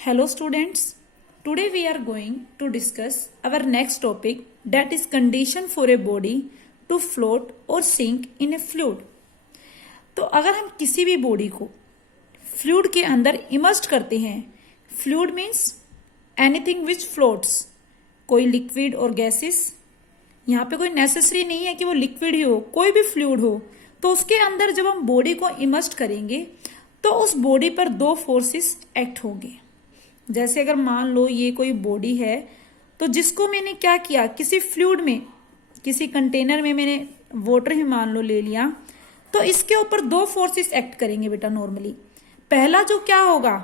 Hello students, today we are going to discuss our next topic, that is condition for a body to float or sink in a fluid. तो अगर हम किसी भी body को fluid के अंदर emerge करते हैं, fluid means anything which floats, कोई लिक्विड और गैसेस, यहाँ पे कोई नेसेसरी नहीं है कि वो लिक्विड ही हो, कोई भी फ्लूइड हो, तो उसके अंदर जब हम बॉडी को इमर्ज करेंगे तो उस बॉडी पर दो फोर्सेस एक्ट होंगे। जैसे अगर मान लो ये कोई बॉडी है, तो जिसको मैंने क्या किया, किसी फ्लूइड में, किसी कंटेनर में मैंने वाटर ही मान लो ले लिया, तो इसके ऊपर दो फोर्सेस एक्ट करेंगे बेटा नॉर्मली। पहला जो क्या होगा,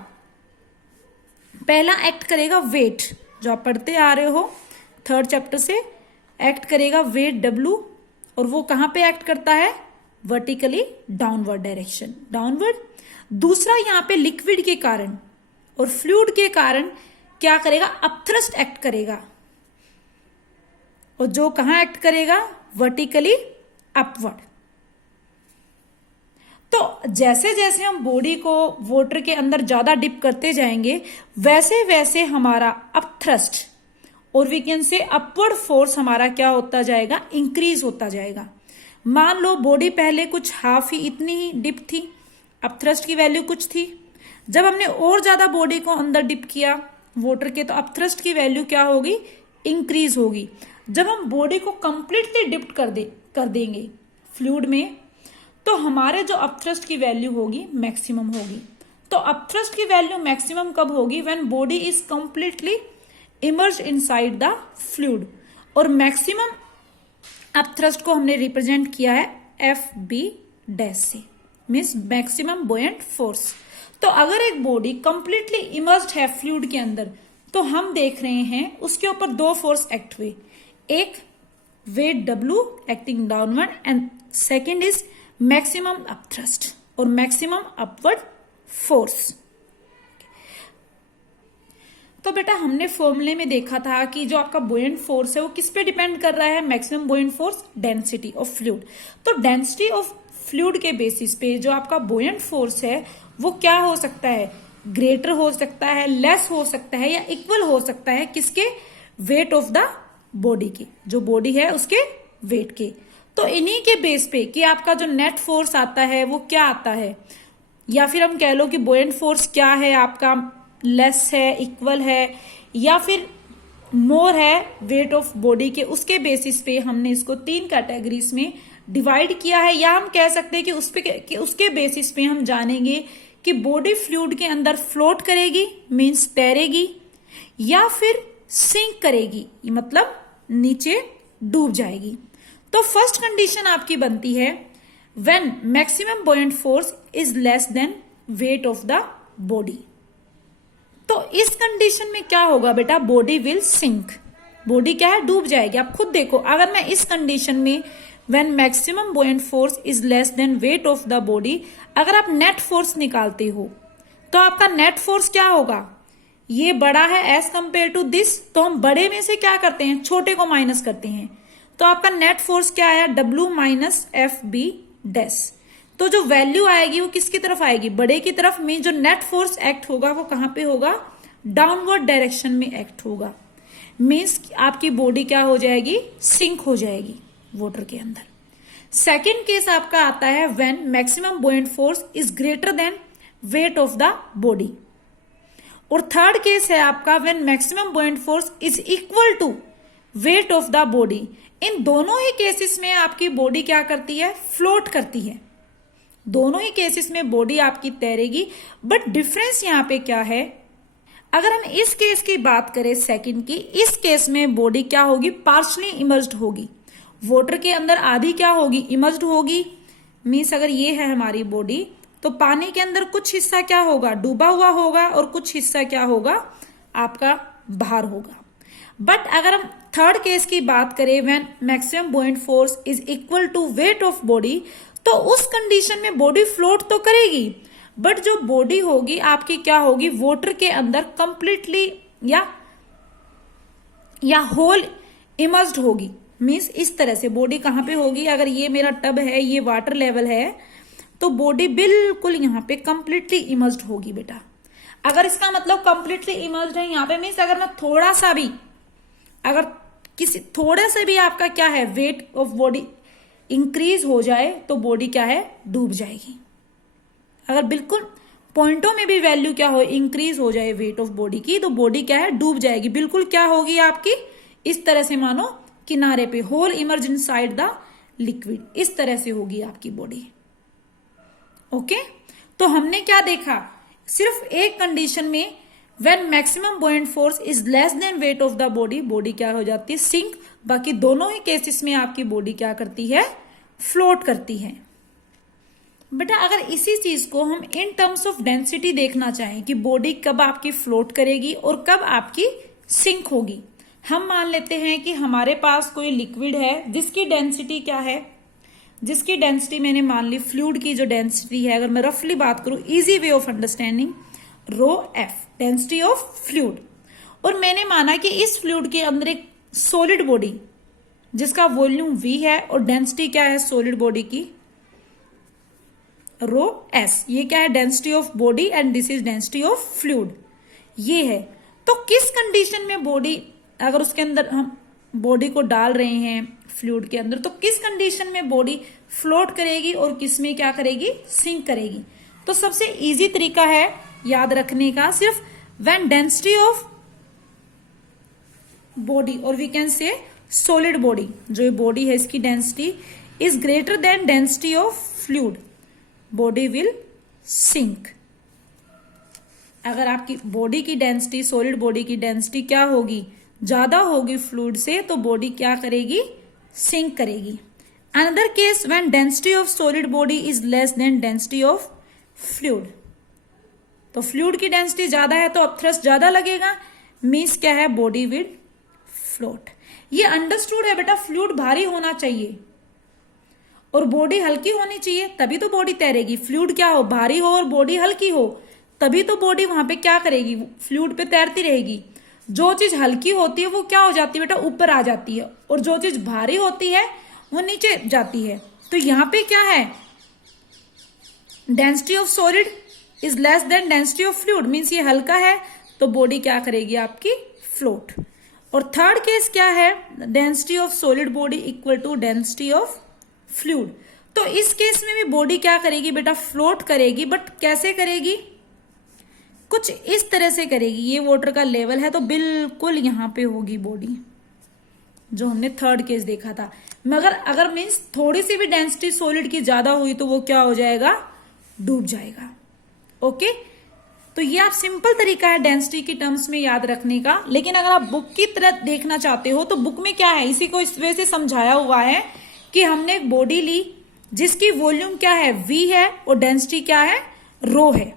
पहला एक्ट करेगा वेट, जो आप पढ़ते आ रहे हो थर्ड चैप्टर से, एक्ट करेगा वेट W, और वो कहां पे एक्ट करता है, वर्टिकली डाउनवर्ड डायरेक्शन, डाउनवर्ड। दूसरा यहाँ पे लिक्विड के कारण और फ्लूइड के कारण क्या करेगा, अपथ्रस्ट एक्ट करेगा, और जो कहां एक्ट करेगा, वर्टिकली अपवर्ड। तो जैसे जैसे हम बॉडी को वाटर के अंदर ज्यादा डिप करते जाएंगे, वैसे वैसे हमारा अपथ्रस्ट और we can say upward force हमारा क्या होता जाएगा, इंक्रीज होता जाएगा। मान लो बॉडी पहले कुछ हाफ ही इतनी ही डिप थी, अपथ्रस्ट की वैल्यू कुछ थी, जब हमने और ज्यादा बॉडी को अंदर डिप किया वाटर के, तो अपथ्रस्ट की वैल्यू क्या होगी, इंक्रीज होगी। जब हम बॉडी को कंप्लीटली डिप्ट कर देंगे फ्लूइड में, तो हमारे जो अपथ्रस्ट की वैल्यू होगी मैक्सिमम होगी। तो अपथ्रस्ट की वैल्यू मैक्सिमम कब होगी, when body is completely emerged inside the fluid. और मैक्सिमम अपथ्रस्ट को हमने रिप्रेजेंट किया है FB डैश से, मीन्स मैक्सिमम बुओयंट फोर्स। तो अगर एक बॉडी कंप्लीटली इमर्ज्ड है फ्लूइड के अंदर, तो हम देख रहे हैं उसके ऊपर दो फोर्स एक्ट हुए, एक weight W acting downward and second is maximum upthrust और मैक्सिमम अपवर्ड फोर्स। तो बेटा हमने फॉर्मूले में देखा था कि जो आपका बुओयंट फोर्स है वो किस पे डिपेंड कर रहा है, maximum buoyant force, density of fluid. तो डेंसिटी ऑफ फ्लूइड के बेसिस पे जो आपका बुओयंट फोर्स है वो क्या हो सकता है, ग्रेटर हो सकता है, लेस हो सकता है, या इक्वल हो सकता है, किसके, वेट ऑफ द बॉडी के, जो बॉडी है उसके वेट के। तो इन्हीं के बेस पे कि आपका जो नेट फोर्स आता है वो क्या आता है, या फिर हम कह लो कि बुओयंट फोर्स क्या है आपका, लेस है, इक्वल है, या फिर मोर है वेट ऑफ बॉडी के, उसके बेसिस पे हमने इसको तीन कैटेगरीज में डिवाइड किया है। या हम कह सकते हैं कि उसके बेसिस पे हम जानेंगे कि बॉडी फ्लूइड के अंदर फ्लोट करेगी, मीन्स तैरेगी, या फिर सिंक करेगी, मतलब नीचे डूब जाएगी। तो फर्स्ट कंडीशन आपकी बनती है when maximum buoyant force is less than weight of the body. तो इस कंडीशन में क्या होगा बेटा, बॉडी विल सिंक, बॉडी क्या है, डूब जाएगी। आप खुद देखो, अगर मैं इस कंडीशन में when maximum buoyant force is less than weight of the body, अगर आप नेट फोर्स निकालते हो तो आपका नेट फोर्स क्या होगा, ये बड़ा है एज कंपेयर टू दिस, तो हम बड़े में से क्या करते हैं, छोटे को माइनस करते हैं। तो आपका नेट फोर्स क्या आया, W माइनस FB डैश। तो जो वैल्यू आएगी वो किसकी तरफ आएगी, बड़े की तरफ। मीन जो नेट फोर्स एक्ट होगा वो कहां पे होगा, डाउनवर्ड डायरेक्शन में एक्ट होगा। मीन्स आपकी बॉडी क्या हो जाएगी, सिंक हो जाएगी वाटर के अंदर। सेकेंड केस आपका आता है when maximum buoyant force is greater than weight of the body. और थर्ड केस है आपका when maximum buoyant force is equal to weight of the body. इन दोनों ही केसेस में आपकी बॉडी क्या करती है, फ्लोट करती है। दोनों ही केसेस में बॉडी आपकी तैरेगी, बट डिफरेंस यहां पे क्या है, अगर हम इस केस की बात करें सेकंड की, इस केस में बॉडी क्या होगी, पार्शली इमर्ज्ड होगी, वाटर के अंदर आधी क्या होगी, इमर्ज्ड होगी। मीन्स अगर ये है हमारी बॉडी, तो पानी के अंदर कुछ हिस्सा क्या होगा, डूबा हुआ होगा, और कुछ हिस्सा क्या होगा, आपका बाहर होगा। बट अगर हम थर्ड केस की बात करें when maximum buoyant force is equal to weight of body, तो उस कंडीशन में बॉडी फ्लोट तो करेगी, बट जो बॉडी होगी आपकी क्या होगी, वाटर के अंदर कंप्लीटली या होल इमर्ज्ड होगी। मीन्स इस तरह से बॉडी कहां पे होगी, अगर ये मेरा टब है, ये वाटर लेवल है, तो बॉडी बिल्कुल यहां पे कंप्लीटली इमर्ज्ड होगी बेटा। अगर इसका मतलब कंप्लीटली इमर्ज्ड है यहाँ पे, मीन्स अगर मैं थोड़ा सा भी, अगर किसी थोड़े से भी आपका क्या है वेट ऑफ बॉडी इंक्रीज हो जाए तो बॉडी क्या है, डूब जाएगी। अगर बिल्कुल पॉइंटों में भी वैल्यू क्या हो, इंक्रीज हो जाए वेट ऑफ बॉडी की, तो बॉडी क्या है, डूब जाएगी। बिल्कुल क्या होगी आपकी, इस तरह से मानो किनारे पे, hole emerge inside the liquid, इस तरह से होगी आपकी बॉडी। ओके, तो हमने क्या देखा, सिर्फ एक कंडीशन में when maximum buoyant force is less than weight of the body, body क्या हो जाती है, सिंक। बाकी दोनों ही केसेस में आपकी बॉडी क्या करती है, फ्लोट करती है। बेटा अगर इसी चीज को हम इन टर्म्स ऑफ डेंसिटी देखना चाहें कि बॉडी कब आपकी फ्लोट करेगी और कब आपकी सिंक होगी, हम मान लेते हैं कि हमारे पास कोई लिक्विड है जिसकी डेंसिटी क्या है, जिसकी डेंसिटी मैंने मान ली, फ्लूइड की जो डेंसिटी है, अगर मैं रफली बात करूं, easy way of understanding, rho F, density of fluid. और मैंने माना कि इस फ्लूइड के अंदर एक सॉलिड बॉडी जिसका वॉल्यूम वी है और डेंसिटी क्या है सॉलिड बॉडी की, रो एस। ये क्या है, density of body and this is density of fluid, ये है। तो किस कंडीशन में बॉडी, अगर उसके अंदर हम बॉडी को डाल रहे हैं फ्लूइड के अंदर, तो किस कंडीशन में बॉडी फ्लोट करेगी और किस में क्या करेगी, सिंक करेगी। तो सबसे इजी तरीका है याद रखने का, सिर्फ व्हेन डेंसिटी ऑफ बॉडी, और we can say solid body, जो ये बॉडी है इसकी density is greater than density of fluid, body will sink. अगर आपकी बॉडी की डेंसिटी, सॉलिड बॉडी की डेंसिटी क्या होगी, ज्यादा होगी फ्लूइड से, तो बॉडी क्या करेगी, सिंक करेगी। Another case when density of solid body is less than density of fluid, तो फ्लूइड की डेंसिटी ज्यादा है तो अपथ्रस्ट ज्यादा लगेगा, मीन्स क्या है, बॉडी विल फ्लोट। ये अंडरस्टूड है बेटा, फ्लूइड भारी होना चाहिए और बॉडी हल्की होनी चाहिए, तभी तो बॉडी तैरेगी। फ्लूइड क्या हो, भारी हो और बॉडी हल्की हो, तभी तो बॉडी वहां पे क्या करेगी, फ्लूइड पे तैरती रहेगी। जो चीज हल्की होती है वो क्या हो जाती है बेटा, ऊपर आ जाती है, और जो चीज भारी होती है वो नीचे जाती है। तो यहां पे क्या है, density of solid is less than density of fluid, means ये हल्का है तो बॉडी क्या करेगी आपकी, फ्लोट। और थर्ड केस क्या है, density of solid body equal to density of fluid. तो इस केस में भी बॉडी क्या करेगी बेटा, फ्लोट करेगी, बट कैसे करेगी, कुछ इस तरह से करेगी। ये वाटर का लेवल है तो बिल्कुल यहां पे होगी बॉडी, जो हमने थर्ड केस देखा था। मगर अगर मीन्स थोड़ी सी भी डेंसिटी सॉलिड की ज्यादा हुई तो वो क्या हो जाएगा, डूब जाएगा। ओके, तो ये आप सिंपल तरीका है डेंसिटी की टर्म्स में याद रखने का। लेकिन अगर आप बुक की तरह देखना चाहते हो तो बुक में क्या है, इसी को इस वजह से समझाया हुआ है कि हमने एक बॉडी ली जिसकी वॉल्यूम क्या है, वी है, और डेंसिटी क्या है, रो है,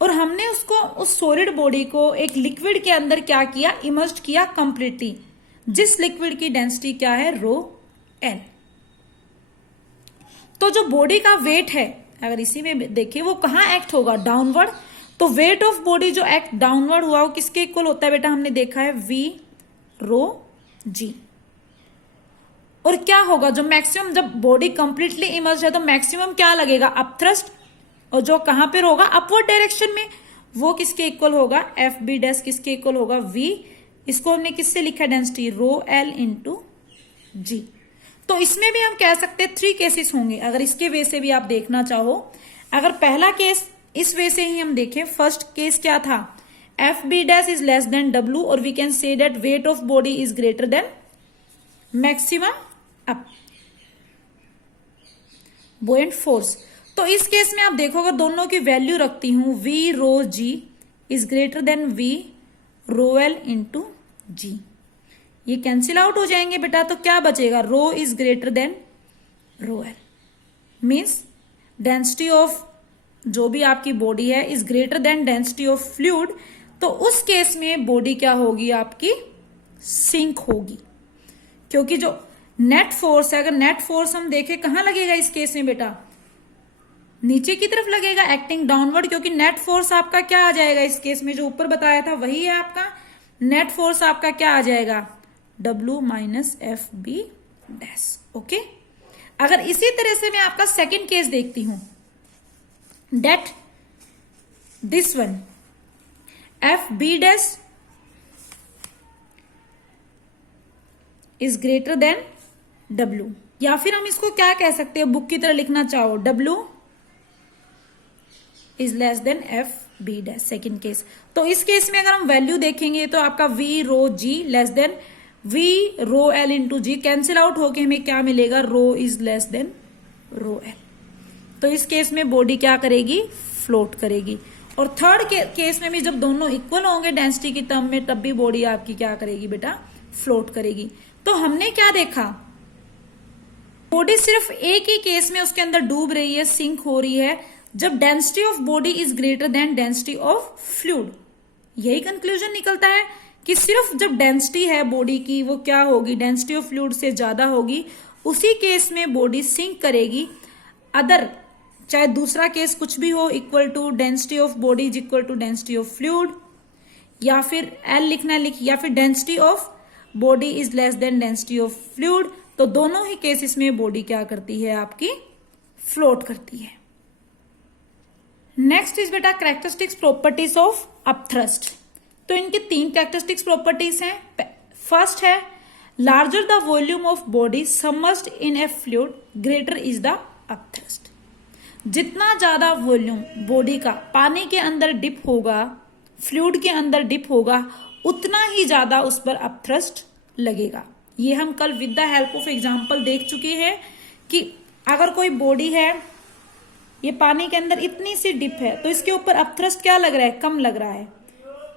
और हमने उसको, उस सॉलिड बॉडी को एक लिक्विड के अंदर क्या किया, इमर्ज्ड किया कंप्लीटली, जिस लिक्विड की डेंसिटी क्या है, रो एल। तो जो बॉडी का वेट है, अगर इसी में देखिए वो कहां एक्ट होगा, डाउनवर्ड। तो वेट ऑफ बॉडी जो एक्ट डाउनवर्ड हुआ वो किसके इक्वल होता है बेटा, हमने देखा है वी रो जी। और क्या होगा, जो मैक्सिमम, जब बॉडी कंप्लीटली इमर्ज है तो मैक्सिमम क्या लगेगा, अपथ्रस्ट, और जो कहां पर होगा, अपवर्ड डायरेक्शन में, वो किसके इक्वल होगा, एफ बी डैश किसके इक्वल होगा, वी। इसको हमने किससे लिखा, डेंसिटी रो एल इंटू जी। तो इसमें भी हम कह सकते हैं 3 केसेस होंगे, अगर इसके वे से भी आप देखना चाहो। अगर पहला केस इस वे से ही हम देखें, फर्स्ट केस क्या था, F B dash is less than W, और we can say that weight of body is greater than maximum up buoyant force. तो इस केस में आप देखोगे दोनों की वैल्यू रखती हूं, V rho g is greater than V rho L into g. ये कैंसिल आउट हो जाएंगे बेटा, तो क्या बचेगा, rho is greater than rho L, means density of जो भी आपकी बॉडी है is greater than density of fluid. तो उस केस में बॉडी क्या होगी आपकी, सिंक होगी, क्योंकि जो नेट फोर्स है, अगर नेट फोर्स हम देखें कहां लगेगा इस केस में बेटा, नीचे की तरफ लगेगा, एक्टिंग डाउनवर्ड, क्योंकि नेट फोर्स आपका क्या आ जाएगा इस केस में, जो ऊपर बताया था वही है आपका नेट फोर्स, आपका क्या आ जाएगा, W minus F B dash. Okay, अगर इसी तरह से मैं आपका सेकंड केस देखती हूं, that this one F B dash is greater than W, या फिर हम इसको क्या कह सकते हैं, बुक की तरह लिखना चाहो, W is less than F B dash, second case. तो इस केस में अगर हम वैल्यू देखेंगे तो आपका V rho g less than V rho L into g, cancel out होके हमें क्या मिलेगा, rho is less than rho L. तो इस केस में बॉडी क्या करेगी, फ्लोट करेगी। और थर्ड केस में भी जब दोनों इक्वल होंगे डेंसिटी की टर्म में, तब भी बॉडी आपकी क्या करेगी बेटा, फ्लोट करेगी। तो हमने क्या देखा, बॉडी सिर्फ एक ही केस में उसके अंदर डूब रही है, सिंक हो रही है, जब density of body is greater than density of fluid. यही कंक्लूजन निकलता है कि सिर्फ जब डेंसिटी है बॉडी की वो क्या होगी, डेंसिटी ऑफ फ्लूइड से ज्यादा होगी, उसी केस में बॉडी सिंक करेगी। अदर चाहे दूसरा केस कुछ भी हो, equal to density of body is equal to density of fluid, या फिर एल लिखना या फिर density of body is less than density of fluid, तो दोनों ही केसेस में बॉडी क्या करती है, आपकी फ्लोट करती है। नेक्स्ट इज बेटा कैरेक्टरिस्टिक्स प्रॉपर्टीज ऑफ अपथ्रस्ट। तो इनके 3 कैरेक्टरिस्टिक्स प्रॉपर्टीज हैं। फर्स्ट है larger the volume of body submerged in A fluid greater is the upthrust. जितना ज्यादा वॉल्यूम बॉडी का पानी के अंदर डिप होगा, फ्लूइड के अंदर डिप होगा, उतना ही ज्यादा उस पर अपथ्रस्ट लगेगा। ये हम कल with the help of example देख चुके हैं कि अगर कोई बॉडी है, ये पानी के अंदर इतनी सी डिप है, तो इसके ऊपर अपथ्रस्ट क्या लग रहा है, कम लग रहा है।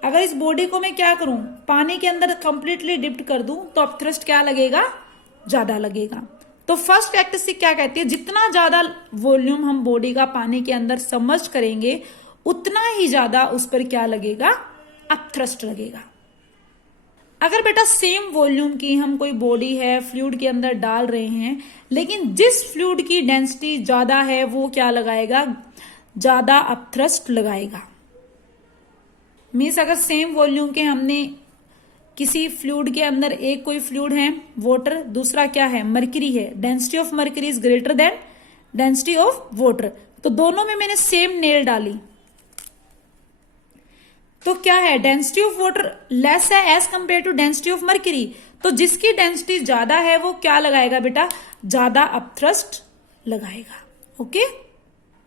अगर इस बॉडी को मैं क्या करूं, पानी के अंदर कंप्लीटली डिप्ट कर दूं, तो अपथ्रस्ट क्या लगेगा, ज्यादा लगेगा। तो फर्स्ट कैरेक्टरिस्टिक क्या कहती है, जितना ज्यादा वॉल्यूम हम बॉडी का पानी के अंदर सबमर्ज करेंगे, उतना ही ज्यादा उस पर क्या लगेगा, अपथ्रस्ट लगेगा। अगर बेटा सेम वॉल्यूम की हम कोई बॉडी है फ्लूइड के अंदर डाल रहे हैं, लेकिन जिस फ्लूइड की डेंसिटी ज्यादा है वो क्या लगाएगा, ज्यादा अपथ्रस्ट लगाएगा। मीन्स अगर सेम वॉल्यूम के हमने किसी फ्लूइड के अंदर, एक कोई फ्लूइड है वाटर, दूसरा क्या है मरकरी है, density of mercury is greater than density of water, तो दोनों में मैंने सेम नेल डाली, तो क्या है, डेंसिटी ऑफ वाटर लेस है as compare to density of mercury, तो जिसकी डेंसिटी ज्यादा है वो क्या लगाएगा बेटा, ज्यादा अपथ्रस्ट लगाएगा। ओके,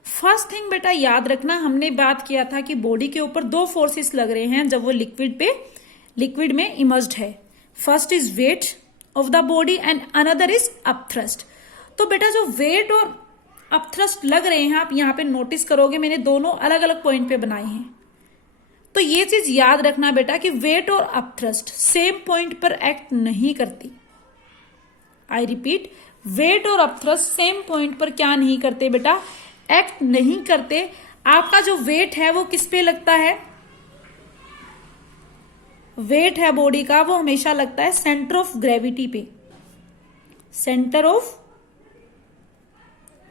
फर्स्ट थिंग बेटा याद रखना, हमने बात किया था कि बॉडी के ऊपर 2 फोर्सेस लग रहे हैं जब वो लिक्विड में इमर्ज्ड है। First is wait of the body and another is upthrust. तो बेटा जो वेट और अपथ्रस्ट लग रहे हैं, आप यहां पे नोटिस करोगे मैंने दोनों अलग अलग पॉइंट पे बनाए हैं। तो ये चीज याद रखना बेटा कि वेट और अपथ्रस्ट सेम पॉइंट पर एक्ट नहीं करती। आई रिपीट, वेट और अपथ्रस्ट सेम पॉइंट पर क्या नहीं करते बेटा, एक्ट नहीं करते। आपका जो वेट है वो किस पे लगता है, वेट है बॉडी का वो हमेशा लगता है सेंटर ऑफ ग्रेविटी पे, सेंटर ऑफ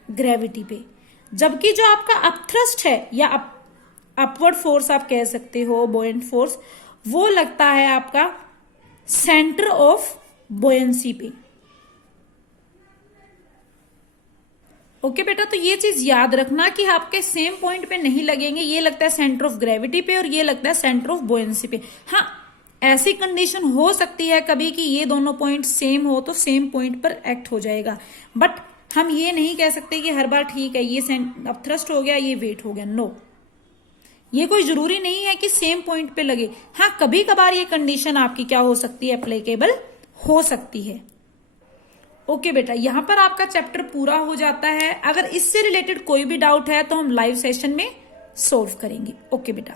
ग्रेविटी पे। जबकि जो आपका अपथ्रस्ट है या अपवर्ड फोर्स आप कह सकते हो, बॉयंट फोर्स, वो लगता है आपका सेंटर ऑफ बॉयंसी पे। ओके बेटा, तो ये चीज याद रखना कि आपके सेम पॉइंट पे नहीं लगेंगे, ये लगता है सेंटर ऑफ ग्रेविटी पे और ये लगता है सेंटर ऑफ बॉयंसी पे। हाँ, ऐसी कंडीशन हो सकती है कभी कि ये दोनों पॉइंट सेम हो तो सेम पॉइंट पर एक्ट हो जाएगा, बट हम ये नहीं कह सकते कि हर बार ठीक है ये अपथ्रस्ट हो गया ये वेट हो गया। नो, ये कोई जरूरी नहीं है कि सेम पॉइंट पे लगे। हाँ, कभी कभार ये कंडीशन आपकी क्या हो सकती है, एप्लीकेबल हो सकती है। ओके बेटा, यहां पर आपका चैप्टर पूरा हो जाता है। अगर इससे रिलेटेड कोई भी डाउट है तो हम लाइव सेशन में सोल्व करेंगे। ओके बेटा।